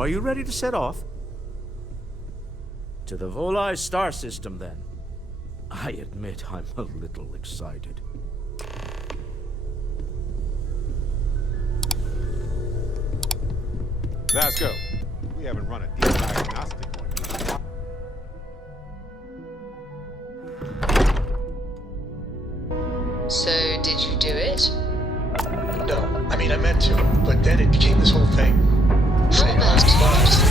Are you ready to set off? To the Volai star system, then. I admit I'm a little excited. Vasco, we haven't run a deep diagnostic on you. So, did you do it? No, I mean, I meant to, but then it became this whole thing. How bad did you notice the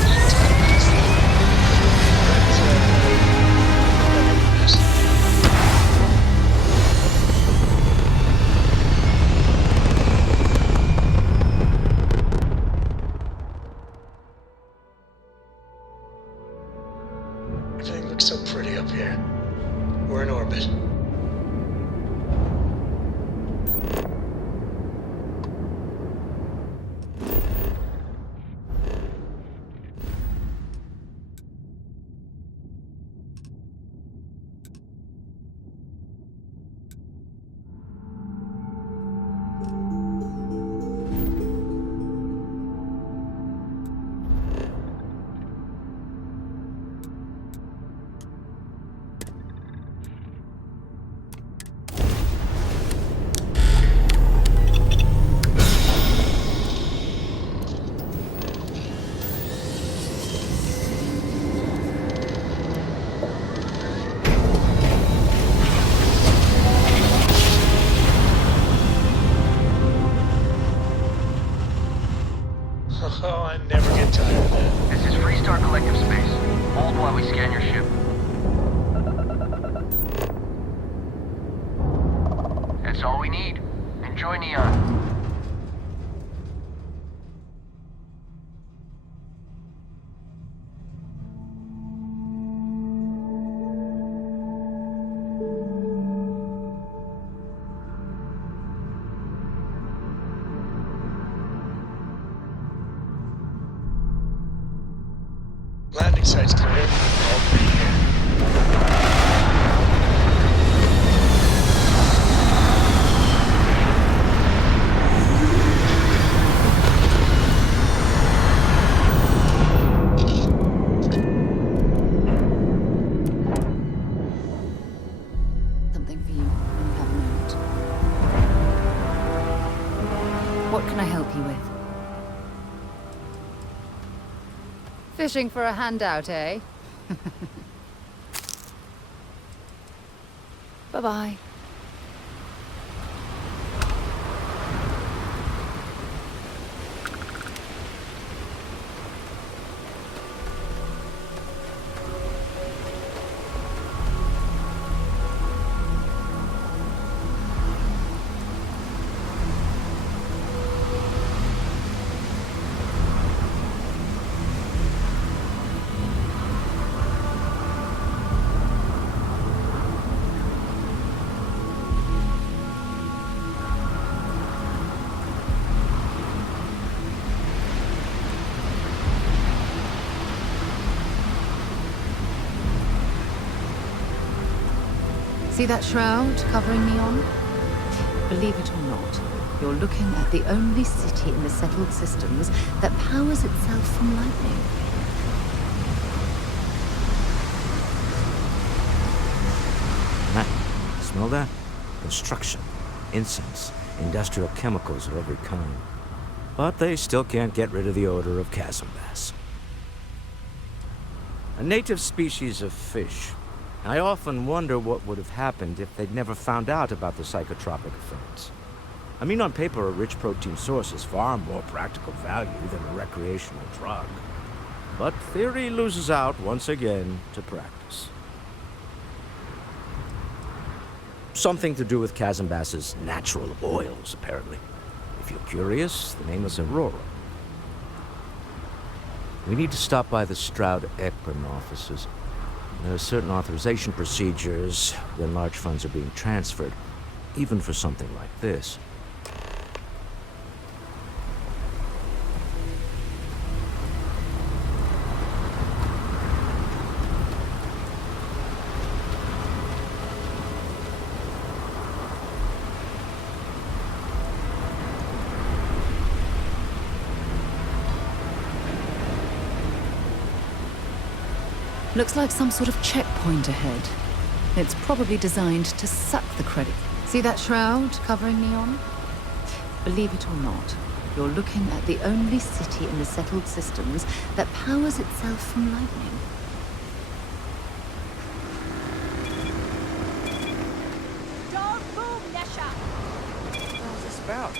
Everything looks so pretty up here. We're in orbit. Oh, I never get tired of that. This is Freestar Collective Space. Hold while we scan your ship. That's all we need. Enjoy Neon. Landing site's clear. All three here. Something for you when you have a moment. What can I help you with? Fishing for a handout, eh? Bye-bye. See that shroud covering Neon? Believe it or not, you're looking at the only city in the settled systems that powers itself from lightning. Smell that? Construction, incense, industrial chemicals of every kind. But they still can't get rid of the odor of chasm bass. A native species of fish. I often wonder what would have happened if they'd never found out about the psychotropic effects. I mean, on paper, a rich protein source is far more practical value than a recreational drug. But theory loses out once again to practice. Something to do with chasm bass's natural oils, apparently. If you're curious, the name is Aurora. We need to stop by the Stroud-Eklund offices. There are certain authorization procedures when large funds are being transferred, even for something like this. Looks like some sort of checkpoint ahead. It's probably designed to suck the credit. See that shroud covering Neon? Believe it or not, you're looking at the only city in the settled systems that powers itself from lightning. What's this about?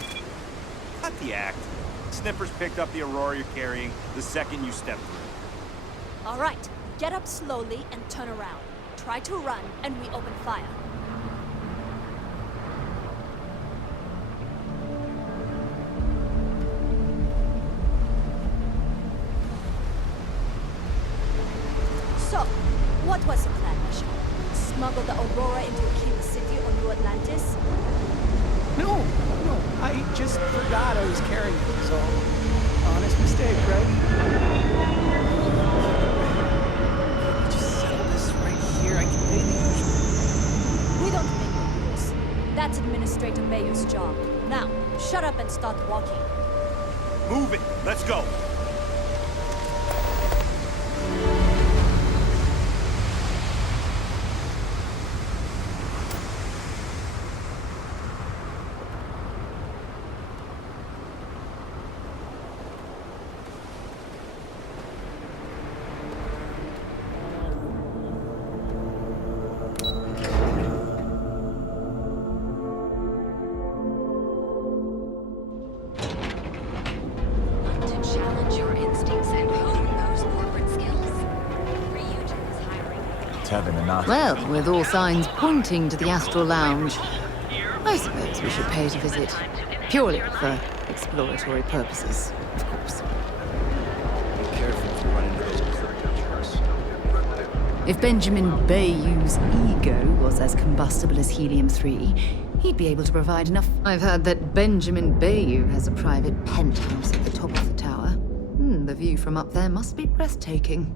Cut the act. Snippers picked up the Aurora you're carrying the second you stepped through. All right, get up slowly and turn around. Try to run, and we open fire. So, what was the plan, Misha? Smuggle the Aurora into a king city on New Atlantis? No, I just forgot I was carrying it, so honest mistake, right? Just settle this right here. I can pay the usual. We don't make the rules. That's Administrator Mayor's job. Now, shut up and start walking. Move it. Let's go. Well, with all signs pointing to the Astral Lounge, I suppose we should pay to visit. Purely for exploratory purposes, of course. Be careful if you run into those treacherous. If Benjamin Bayou's ego was as combustible as helium-3, he'd be able to provide enough. I've heard that Benjamin Bayou has a private penthouse at the top of the tower. The view from up there must be breathtaking.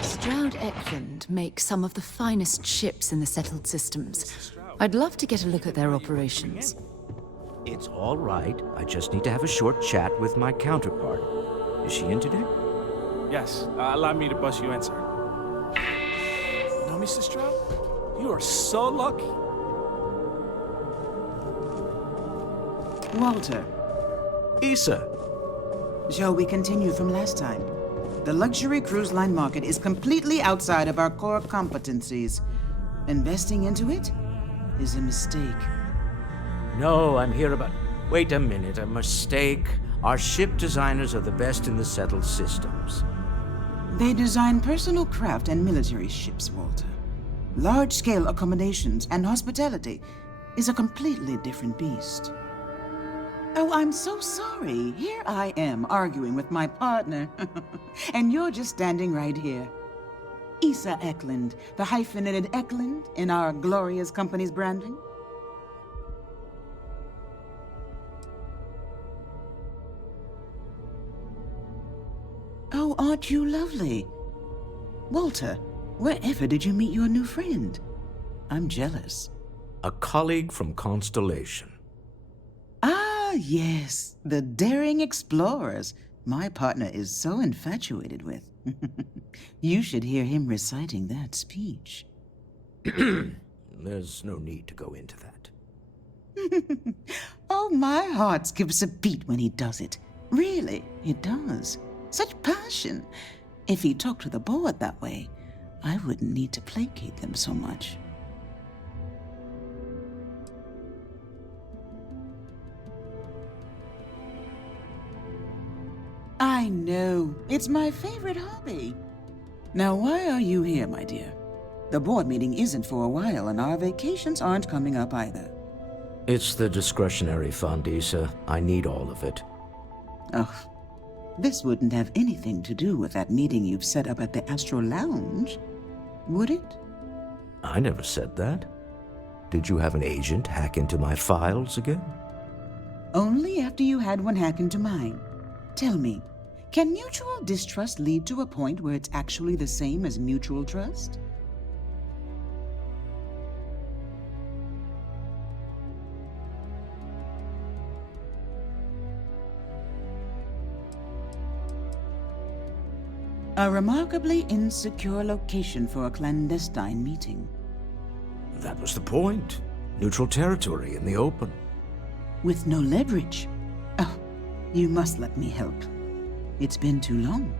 Stroud-Eklund make some of the finest ships in the settled systems. I'd love to get a look at their operations. It's all right. I just need to have a short chat with my counterpart. Is she in today? Yes, allow me to bust you in, sir. No, Mr. Stroud? You are so lucky. Walter, Issa. shall we continue from last time? The luxury cruise line market is completely outside of our core competencies. Investing into it is a mistake. No, I'm here about... Wait a minute, a mistake. Our ship designers are the best in the settled systems. They design personal craft and military ships, Walter. Large-scale accommodations and hospitality is a completely different beast. Oh, I'm so sorry. Here I am arguing with my partner. And you're just standing right here. Issa Eklund, the hyphenated Eklund in our glorious company's branding. Oh, aren't you lovely? Walter, wherever did you meet your new friend? I'm jealous. A colleague from Constellation. Ah, yes, the daring explorers my partner is so infatuated with. You should hear him reciting that speech. There's no need to go into that. Oh, my heart skips a beat when he does it. Really, it does. Such passion. If he talked to the board that way, I wouldn't need to placate them so much. I know. It's my favorite hobby. Now, why are you here, my dear? The board meeting isn't for a while, and our vacations aren't coming up either. It's the discretionary fund, Issa. I need all of it. Oh, this wouldn't have anything to do with that meeting you've set up at the Astral Lounge, would it? I never said that. Did you have an agent hack into my files again? Only after you had one hack into mine. Tell me, can mutual distrust lead to a point where it's actually the same as mutual trust? A remarkably insecure location for a clandestine meeting. That was the point. Neutral territory in the open. With no leverage. Oh, you must let me help. It's been too long.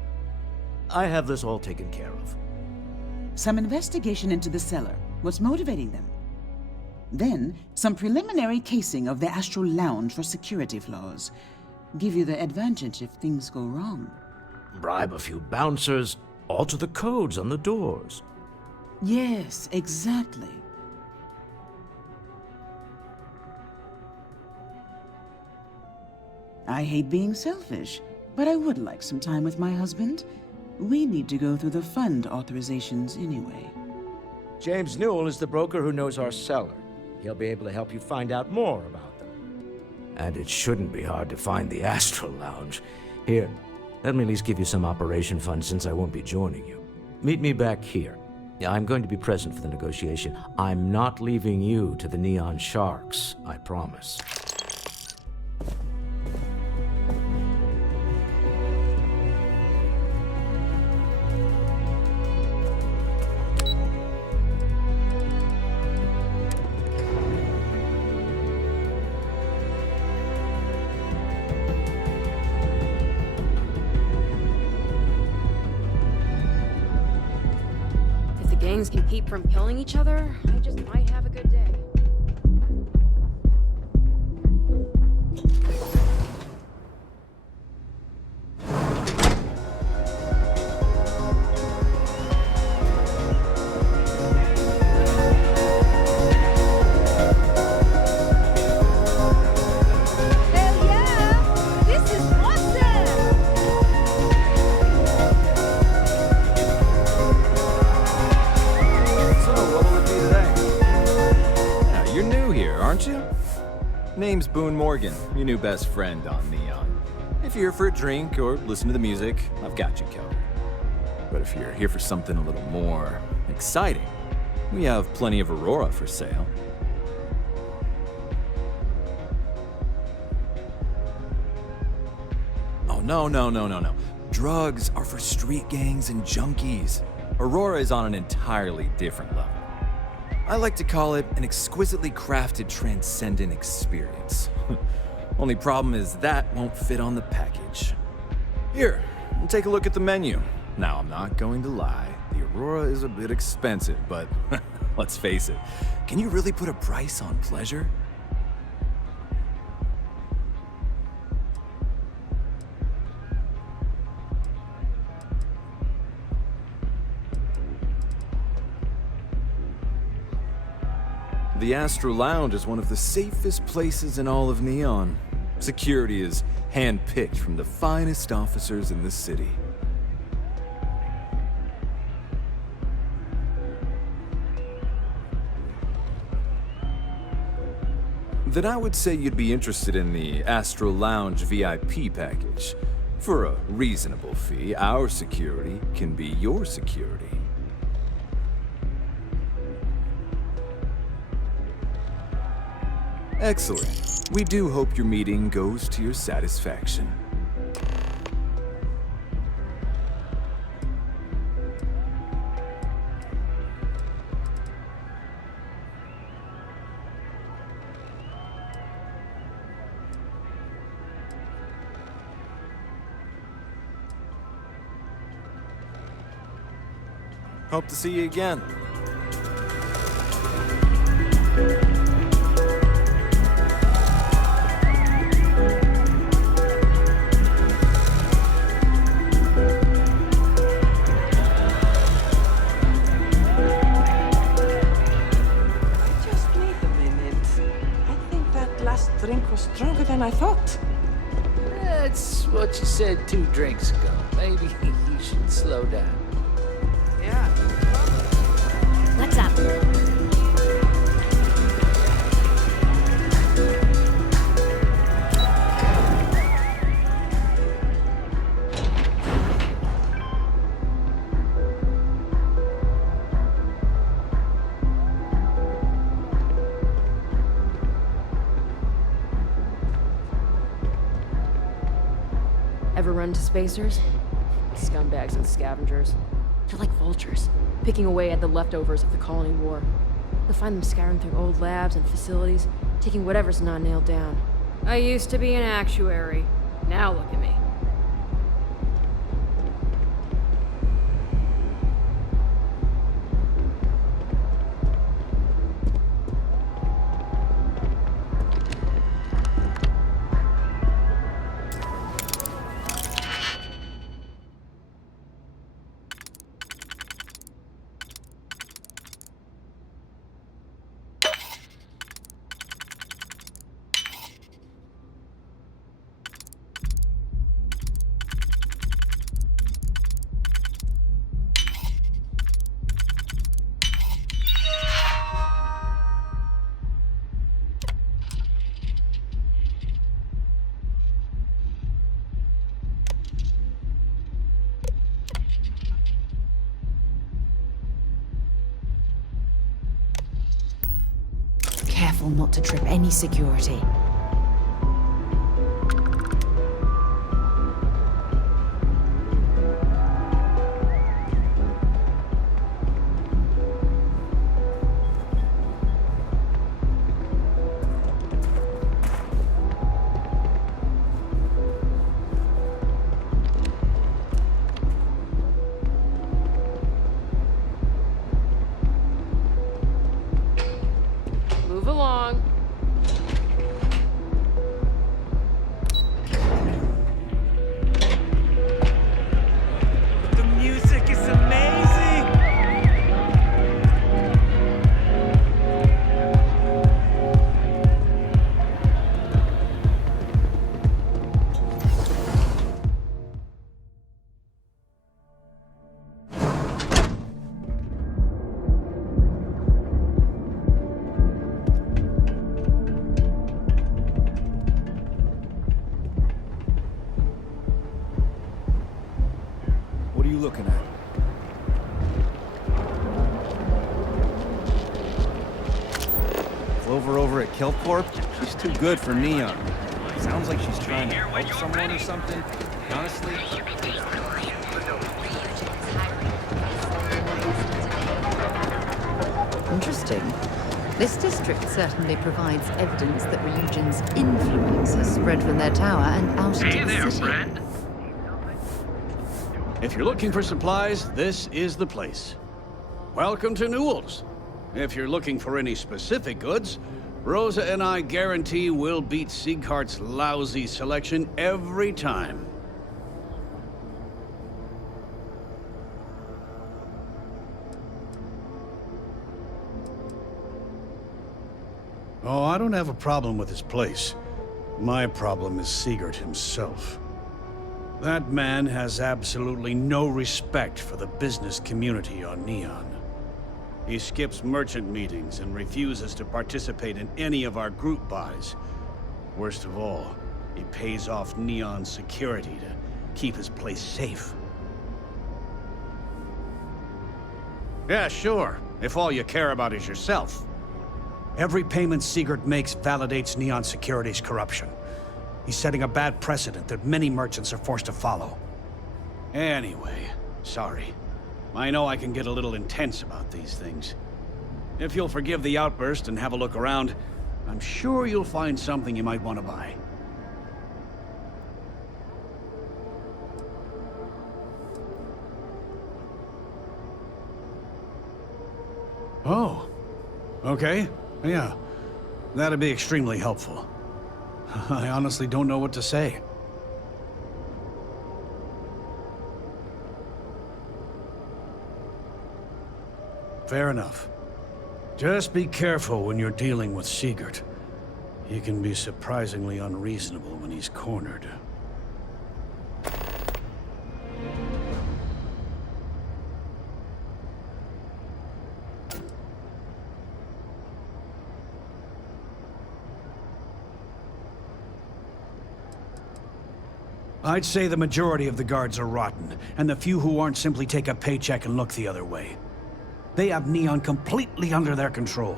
I have this all taken care of. Some investigation into the cellar. What's motivating them? Then, some preliminary casing of the Astral Lounge for security flaws. Give you the advantage if things go wrong. Bribe a few bouncers, alter the codes on the doors. Yes, exactly. I hate being selfish, but I would like some time with my husband. We need to go through the fund authorizations anyway. James Newell is the broker who knows our cellar. He'll be able to help you find out more about them. And it shouldn't be hard to find the Astral Lounge. Here, let me at least give you some operation funds since I won't be joining you. Meet me back here. I'm going to be present for the negotiation. I'm not leaving you to the Neon Sharks, I promise. Gangs can keep from killing each other, I just might have a good day. Hell yeah! This is awesome! Aren't you? Name's Boone Morgan, your new best friend on Neon. If you're here for a drink or listen to the music, I've got you covered. But if you're here for something a little more exciting, we have plenty of Aurora for sale. Oh, no. Drugs are for street gangs and junkies. Aurora is on an entirely different level. I like to call it an exquisitely crafted, transcendent experience. Only problem is that won't fit on the package. Here, take a look at the menu. Now, I'm not going to lie. The Aurora is a bit expensive, but let's face it. Can you really put a price on pleasure? The Astral Lounge is one of the safest places in all of Neon. Security is hand-picked from the finest officers in the city. Then I would say you'd be interested in the Astral Lounge VIP package. For a reasonable fee, our security can be your security. Excellent. We do hope your meeting goes to your satisfaction. Hope to see you again. Drink was stronger than I thought. That's what you said 2 drinks ago. Maybe you should slow down. Yeah. What's up? Ever run to spacers? scumbags and scavengers. They're like vultures, picking away at the leftovers of the colony war. You'll find them scouring through old labs and facilities, taking whatever's not nailed down. I used to be an actuary. Now look at me. Careful not to trip any security. Move along. The music is amazing! What are you looking at? Clover over at Kelp Corp? She's too good for Neon. Sounds like she's trying to help someone or something. Honestly. Interesting. This district certainly provides evidence that religion's influence has spread from their tower and out into the city. If you're looking for supplies, this is the place. Welcome to Newell's. If you're looking for any specific goods, Rosa and I guarantee we'll beat Sieghart's lousy selection every time. Oh, I don't have a problem with this place. My problem is Siegert himself. That man has absolutely no respect for the business community on Neon. He skips merchant meetings and refuses to participate in any of our group buys. Worst of all, he pays off Neon's security to keep his place safe. Yeah, sure, if all you care about is yourself. Every payment Siegert makes validates Neon Security's corruption. He's setting a bad precedent that many merchants are forced to follow. Anyway, sorry. I know I can get a little intense about these things. If you'll forgive the outburst and have a look around, I'm sure you'll find something you might want to buy. Oh, okay. Yeah, that'd be extremely helpful. I honestly don't know what to say. Fair enough. Just be careful when you're dealing with Siegert. He can be surprisingly unreasonable when he's cornered. I'd say the majority of the guards are rotten, and the few who aren't simply take a paycheck and look the other way. They have Neon completely under their control.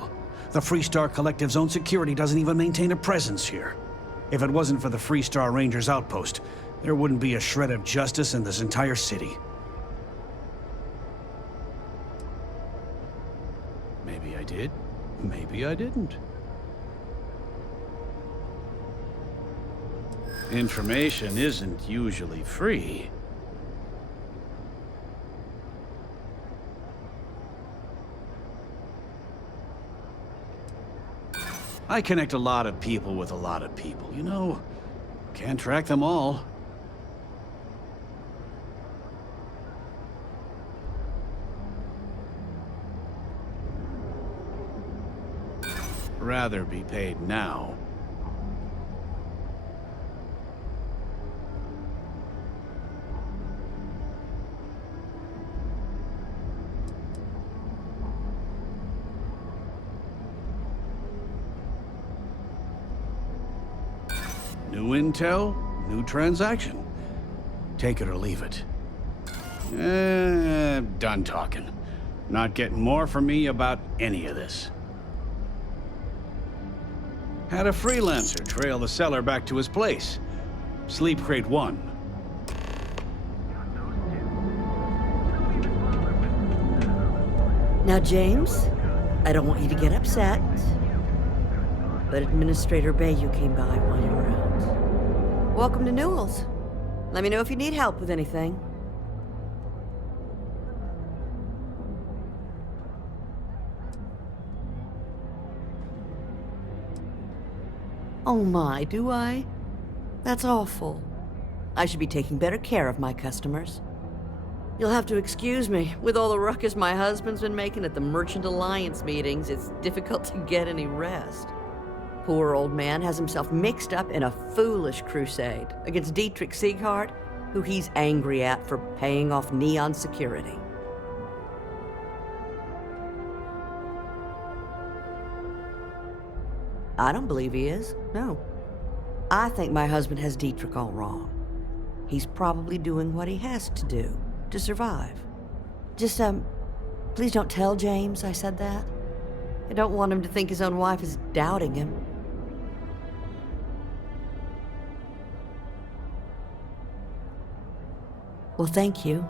The Freestar Collective's own security doesn't even maintain a presence here. If it wasn't for the Freestar Rangers outpost, there wouldn't be a shred of justice in this entire city. Maybe I did, maybe I didn't. Information isn't usually free. I connect a lot of people with a lot of people, you know? Can't track them all. Rather be paid now. New intel, new transaction. Take it or leave it. Done talking. Not getting more from me about any of this. Had a freelancer trail the seller back to his place. Sleep Crate 1. Now, James, I don't want you to get upset, but Administrator Bayou came by while you were out. Welcome to Newell's. Let me know if you need help with anything. Oh my, do I? That's awful. I should be taking better care of my customers. You'll have to excuse me. With all the ruckus my husband's been making at the Merchant Alliance meetings, it's difficult to get any rest. Poor old man has himself mixed up in a foolish crusade against Dietrich Sieghart, who he's angry at for paying off Neon security. I don't believe he is, no. I think my husband has Dietrich all wrong. He's probably doing what he has to do to survive. Just, please don't tell James I said that. I don't want him to think his own wife is doubting him. Well, thank you.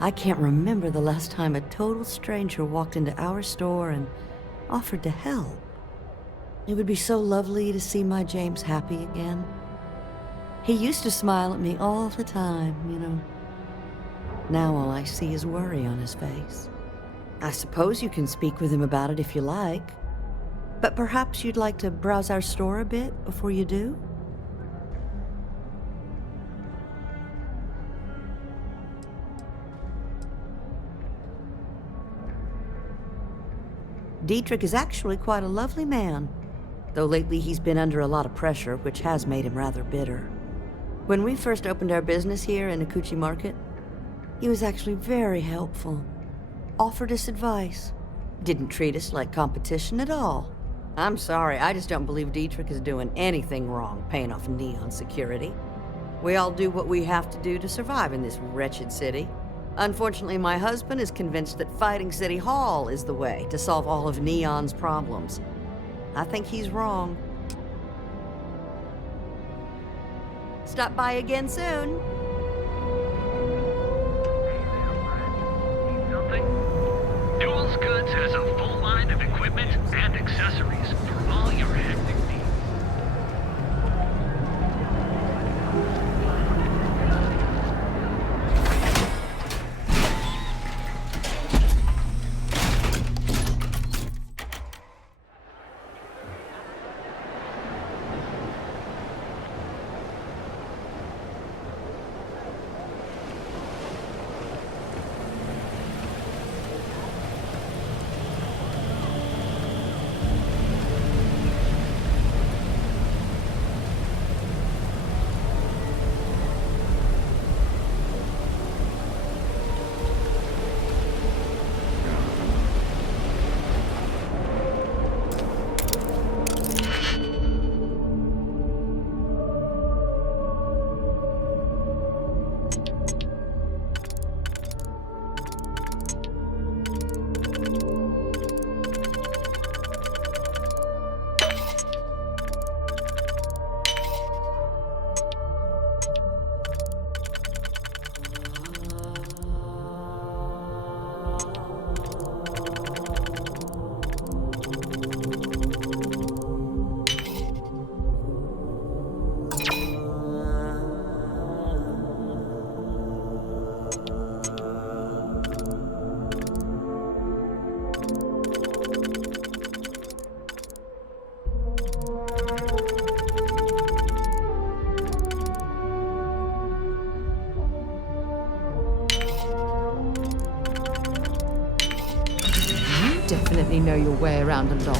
I can't remember the last time a total stranger walked into our store and offered to help. It would be so lovely to see my James happy again. He used to smile at me all the time, you know. Now all I see is worry on his face. I suppose you can speak with him about it if you like. But perhaps you'd like to browse our store a bit before you do? Dietrich is actually quite a lovely man, though lately he's been under a lot of pressure, which has made him rather bitter. When we first opened our business here in Akuchi Market, he was actually very helpful. Offered us advice. Didn't treat us like competition at all. I'm sorry, I just don't believe Dietrich is doing anything wrong paying off Neon security. We all do what we have to do to survive in this wretched city. Unfortunately, my husband is convinced that fighting City Hall is the way to solve all of Neon's problems. I think he's wrong. Stop by again soon. Newell's Goods has a full line of equipment and accessories for all your hectic needs. Definitely know your way around a lock.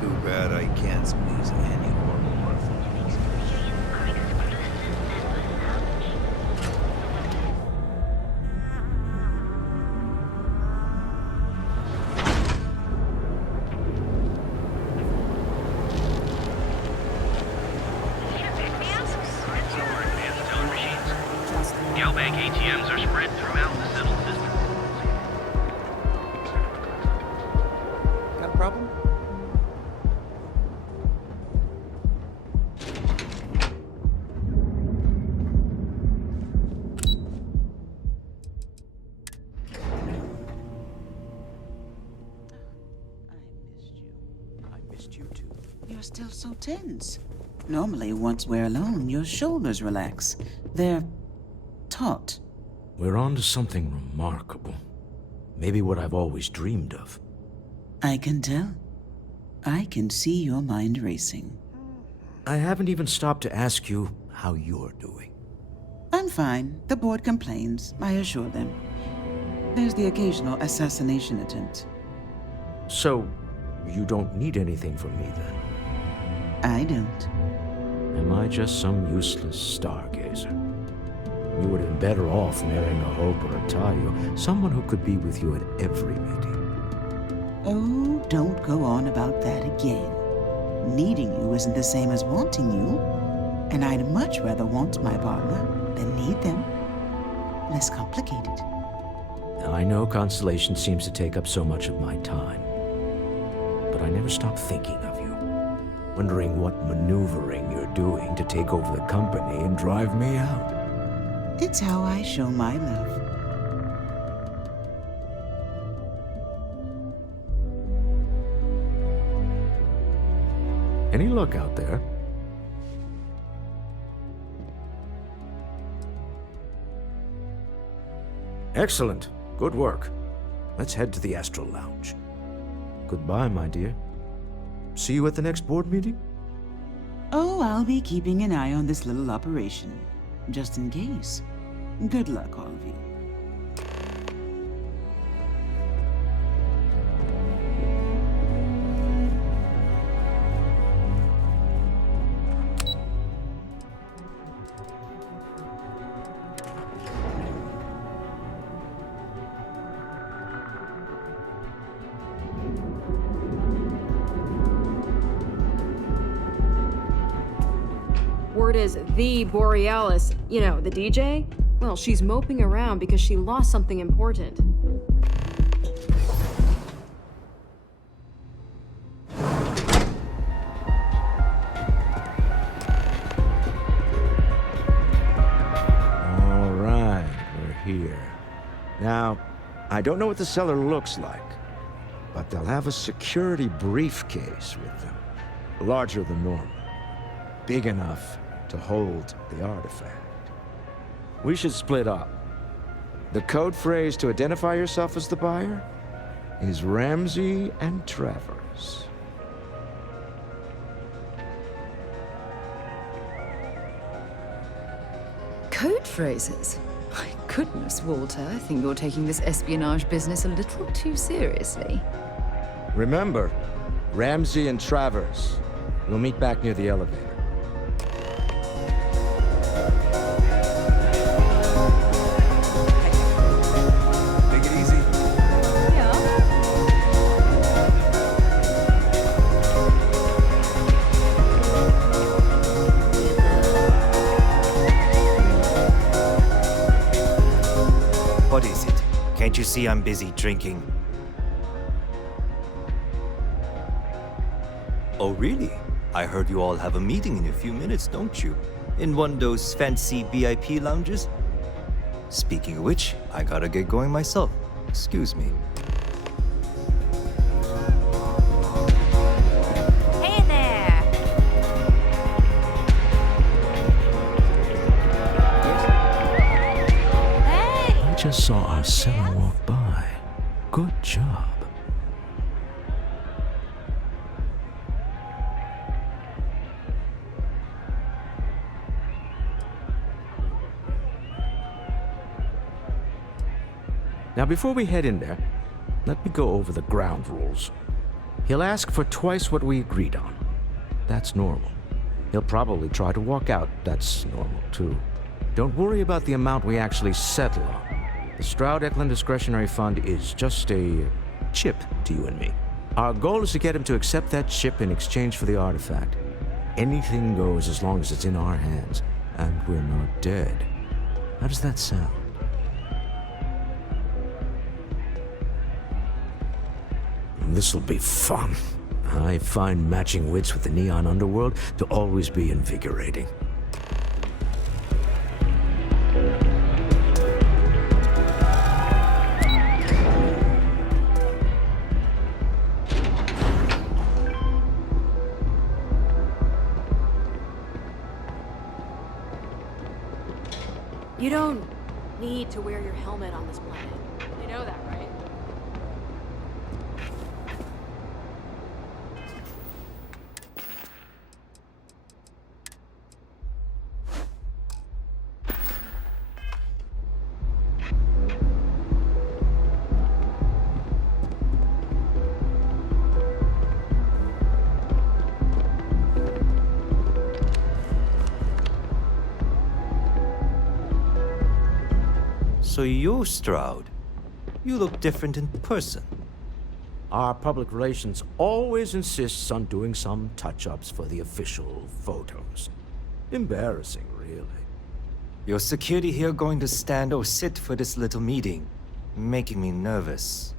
Too bad I can't squeeze any more. Galbank ATMs are spread throughout the settled system. Got a problem? You're still so tense. Normally, once we're alone, your shoulders relax. They're taut. We're on to something remarkable. Maybe what I've always dreamed of. I can tell. I can see your mind racing. I haven't even stopped to ask you how you're doing. I'm fine. The board complains, I assure them. There's the occasional assassination attempt. So, you don't need anything from me then? I don't. Am I just some useless stargazer? You would have been better off marrying a Hope or a Tayo, someone who could be with you at every meeting. Oh, don't go on about that again. Needing you isn't the same as wanting you, and I'd much rather want my partner than need them. Less complicated. I know Constellation seems to take up so much of my time, but I never stop thinking of you, wondering what maneuvering you're doing to take over the company and drive me out. It's how I show my love. Any luck out there? Excellent. Good work. Let's head to the Astral Lounge. Goodbye, my dear. See you at the next board meeting? Oh, I'll be keeping an eye on this little operation, just in case. Good luck, all of you. Word is the Borealis, you know, the DJ? Well, she's moping around because she lost something important. All right, we're here. Now, I don't know what the cellar looks like, but they'll have a security briefcase with them. larger than normal. Big enough to hold the artifact. We should split up. The code phrase to identify yourself as the buyer is Ramsey and Travers. Code phrases? My goodness, Walter, I think you're taking this espionage business a little too seriously. Remember, Ramsey and Travers. We'll meet back near the elevator. Take it easy. What is it? Can't you see I'm busy drinking? Oh, really? I heard you all have a meeting in a few minutes, don't you? In one of those fancy VIP lounges? Speaking of which, I gotta get going myself. Excuse me. Hey there! I just saw our seller walk by. Good job. Now, before we head in there, let me go over the ground rules. He'll ask for twice what we agreed on. That's normal. He'll probably try to walk out. That's normal, too. Don't worry about the amount we actually settle on. The Stroud-Eklund discretionary fund is just a chip to you and me. Our goal is to get him to accept that chip in exchange for the artifact. Anything goes as long as it's in our hands, and we're not dead. How does that sound? This'll be fun. I find matching wits with the neon underworld to always be invigorating. You don't need to wear your helmet on this planet. You know that, right? So you're Stroud. You look different in person. Our public relations always insists on doing some touch-ups for the official photos. Embarrassing, really. Your security here going to stand or sit for this little meeting, making me nervous.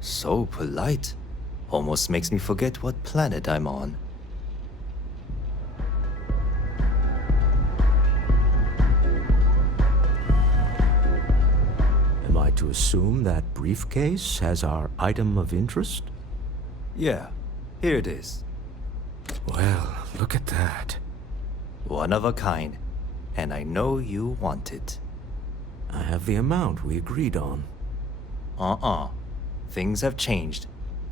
So polite. Almost makes me forget what planet I'm on. Am I to assume that briefcase has our item of interest? Yeah, here it is. Well, look at that. One of a kind, and I know you want it. I have the amount we agreed on. Things have changed.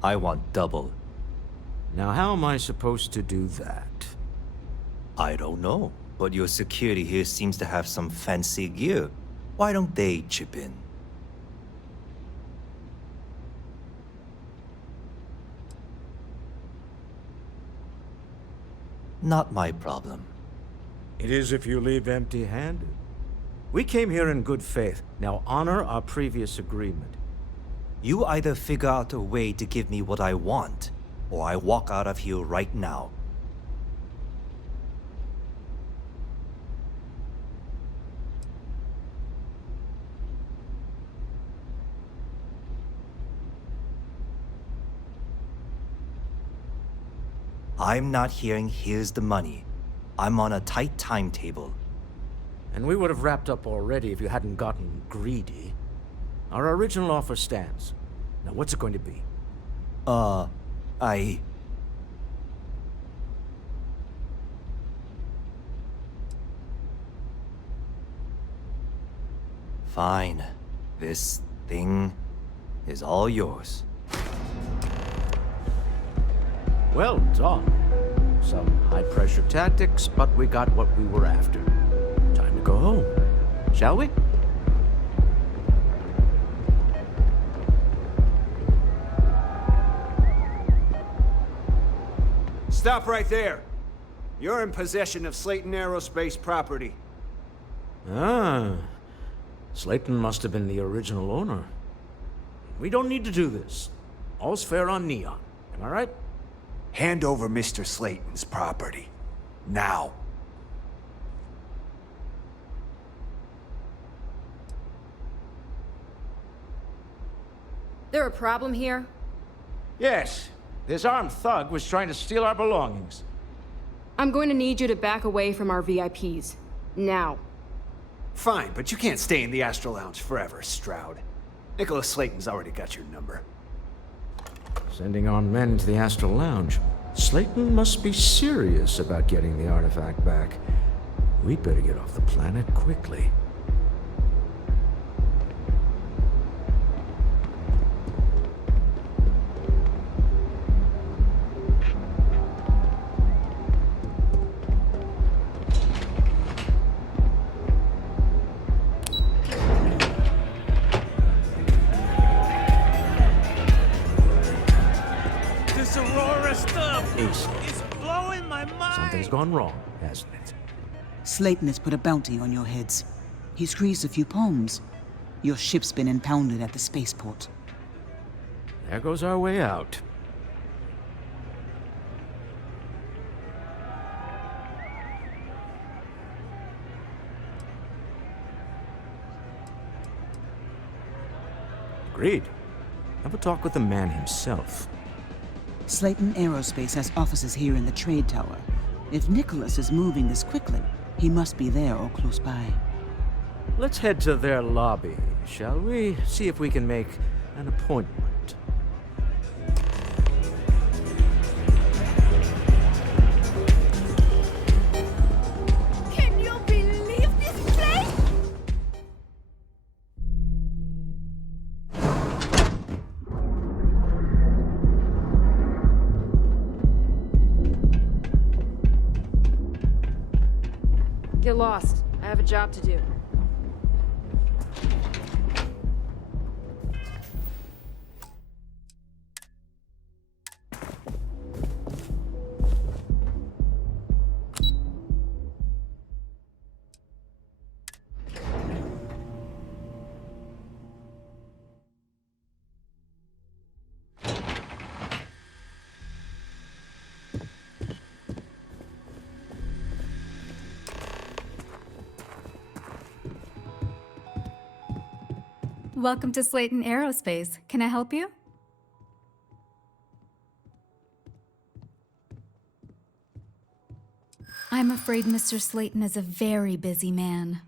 I want double. Now, how am I supposed to do that? I don't know, but your security here seems to have some fancy gear. Why don't they chip in? Not my problem. It is if you leave empty-handed. We came here in good faith. Now honor our previous agreement. You either figure out a way to give me what I want, or I walk out of here right now. I'm not hearing here's the money. I'm on a tight timetable. And we would have wrapped up already if you hadn't gotten greedy. Our original offer stands. Now, what's it going to be? Fine. This thing is all yours. Well done. Some high-pressure tactics, but we got what we were after. Time to go home, shall we? Stop right there. You're in possession of Slayton Aerospace property. Ah. Slayton must have been the original owner. We don't need to do this. All's fair on Neon. Am I right? Hand over Mr. Slayton's property. Now. There a problem here? Yes. This armed thug was trying to steal our belongings. I'm going to need you to back away from our VIPs. Now. Fine, but you can't stay in the Astral Lounge forever, Stroud. Nicolaus Slayton's already got your number. Sending armed men into the Astral Lounge. Slayton must be serious about getting the artifact back. We'd better get off the planet quickly. Something's gone wrong, hasn't it? Slayton has put a bounty on your heads. He squeezed a few palms. Your ship's been impounded at the spaceport. There goes our way out. Agreed. Have a talk with the man himself. Slayton Aerospace has offices here in the trade tower. If Nicolaus is moving this quickly, he must be there or close by. Let's head to their lobby, shall we? See if we can make an appointment. Can you believe this place? Get lost. I have a job to do. Welcome to Slayton Aerospace. Can I help you? I'm afraid Mr. Slayton is a very busy man.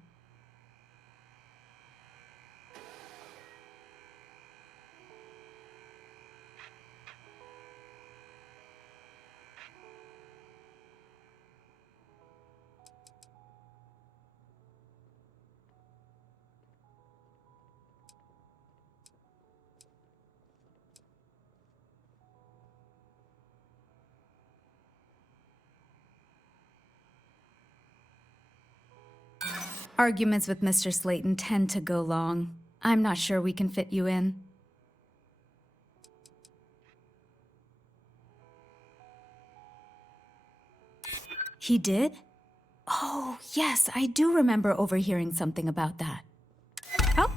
Arguments with Mr. Slayton tend to go long. I'm not sure we can fit you in. He did? Oh, yes, I do remember overhearing something about that. Oh,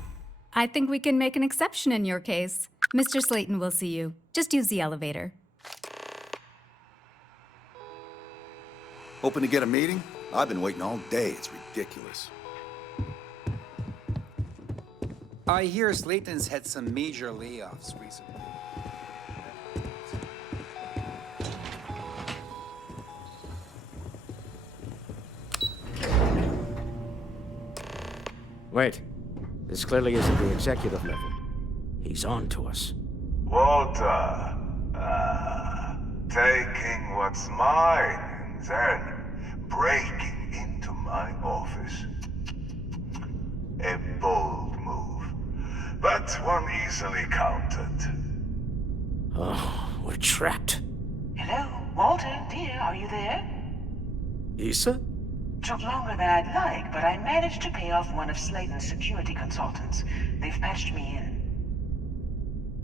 I think we can make an exception in your case. Mr. Slayton will see you. Just use the elevator. Hoping to get a meeting? I've been waiting all day. It's ridiculous. I hear Slayton's had some major layoffs recently. Wait. This clearly isn't the executive level. He's on to us. Walter, taking what's mine, then breaking into my office. A bold move, but one easily countered. Oh, we're trapped. Hello, Walter, dear, are you there? Issa? Took longer than I'd like, but I managed to pay off one of Slayton's security consultants. They've patched me in.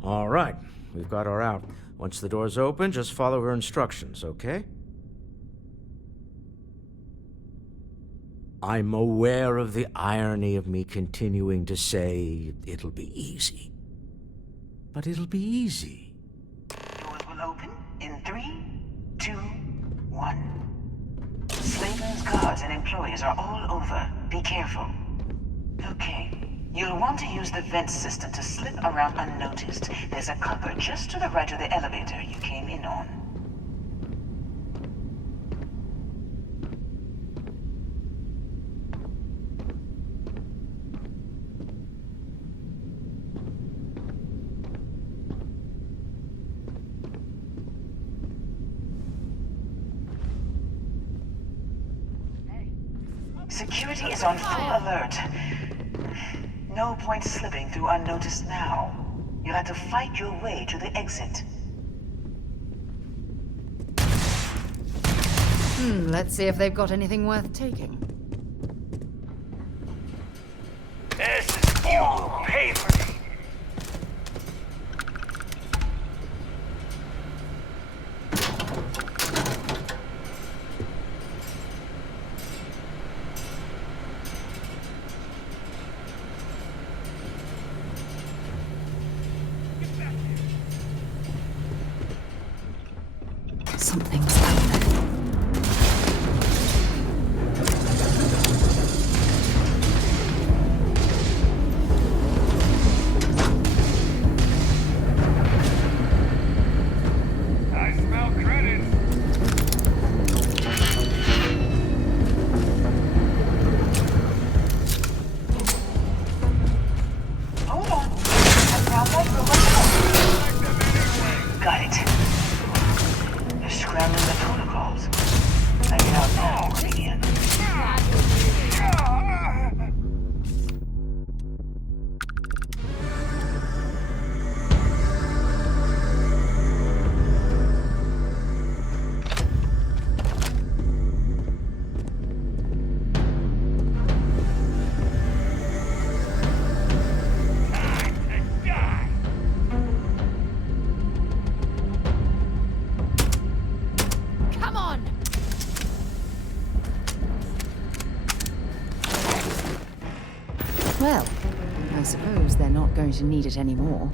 All right, we've got her out. Once the door's open, just follow her instructions, okay? I'm aware of the irony of me continuing to say it'll be easy. But it'll be easy. Doors will open in 3, 2, 1. Slayton's guards and employees are all over. Be careful. Okay. You'll want to use the vent system to slip around unnoticed. There's a cupboard just to the right of the elevator you came in on. Security is on full alert. No point slipping through unnoticed now. You'll have to fight your way to the exit. Let's see if they've got anything worth taking. You will pay for it. Something's happening. I smell credits. Hold on. I found my robot. Got it. They're scrambling the protocols. I get out now, Gamidio. Come on! Well, I suppose they're not going to need it anymore.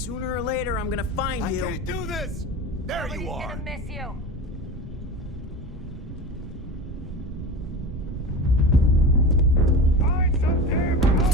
Sooner or later, I'm gonna find you. I can't do this! There Nobody's you are! gonna miss you. Find some damn cover!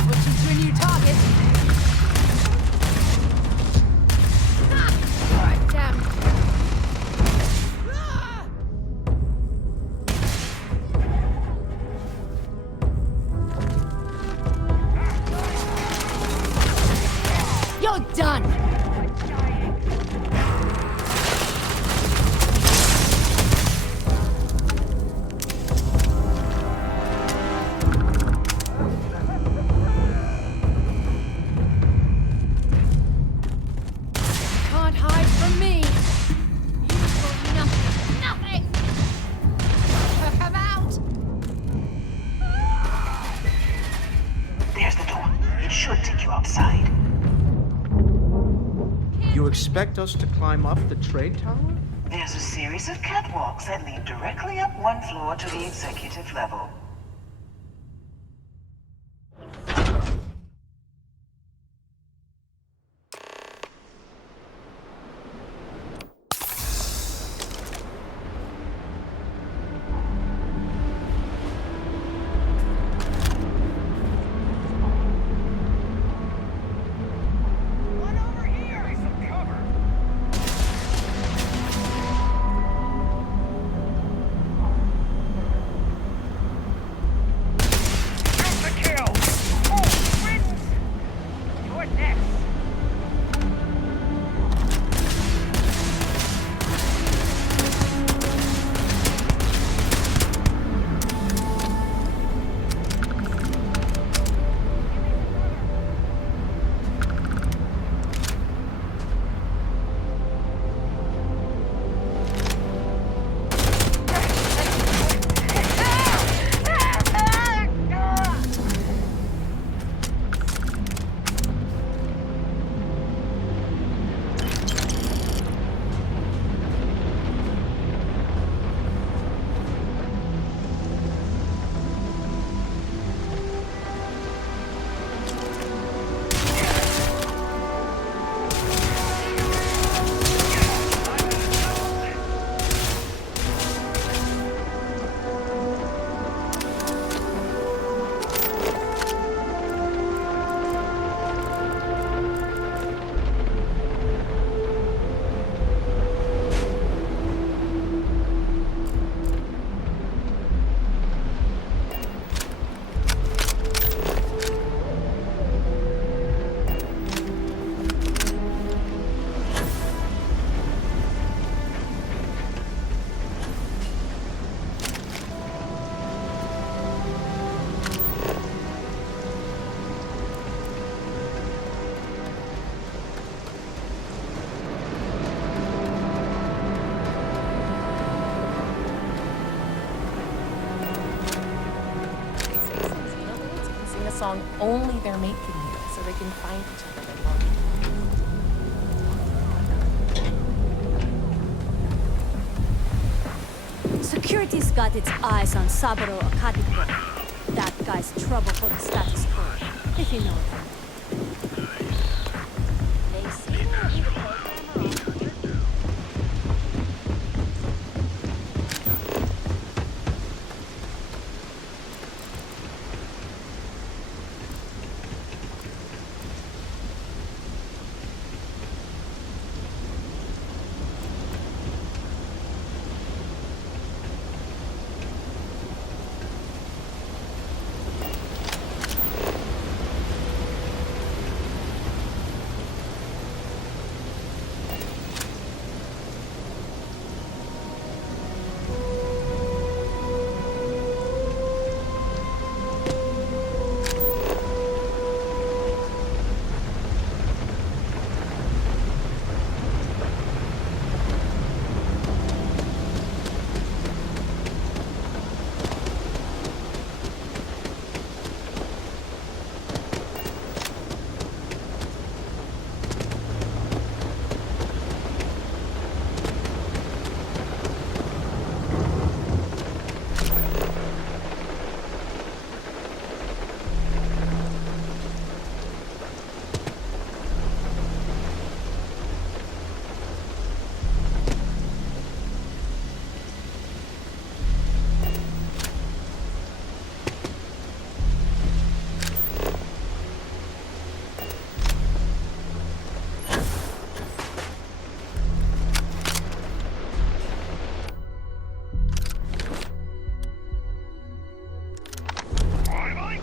Switching to a new target. Alright, damn. You're done. Can't hide from me. You got nothing. Nothing. Come out. There's the door. It should take you outside. You expect us to climb up the trade tower? There's a series of catwalks that lead directly up one floor to the executive level. One over here! Need some cover! Shoot the kill! Oh, riddance! You're next! Song only they're making here, so they can find each other and love. Security's got its eyes on Saburo Akadiko. That guy's trouble for the status quo, if you know what I mean. They seem to be the programmer on board.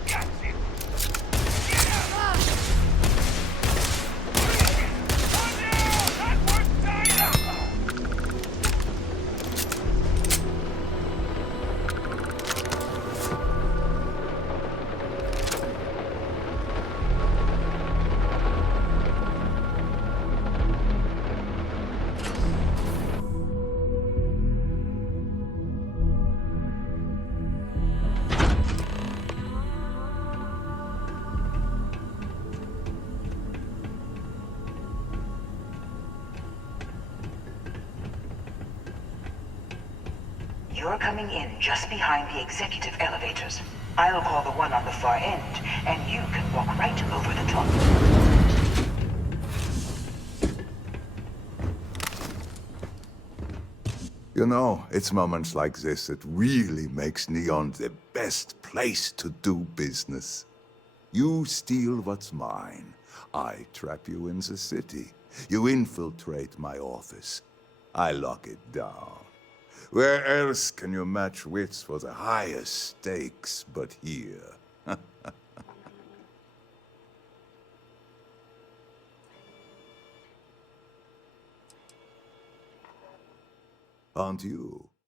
got you! Get out! Oh no! Not worth dying of! You're coming in just behind the executive elevators. I'll call the one on the far end, and you can walk right over the top. You know, it's moments like this that really makes Neon the best place to do business. You steal what's mine. I trap you in the city. You infiltrate my office. I lock it down. Where else can you match wits for the highest stakes but here? Aren't you?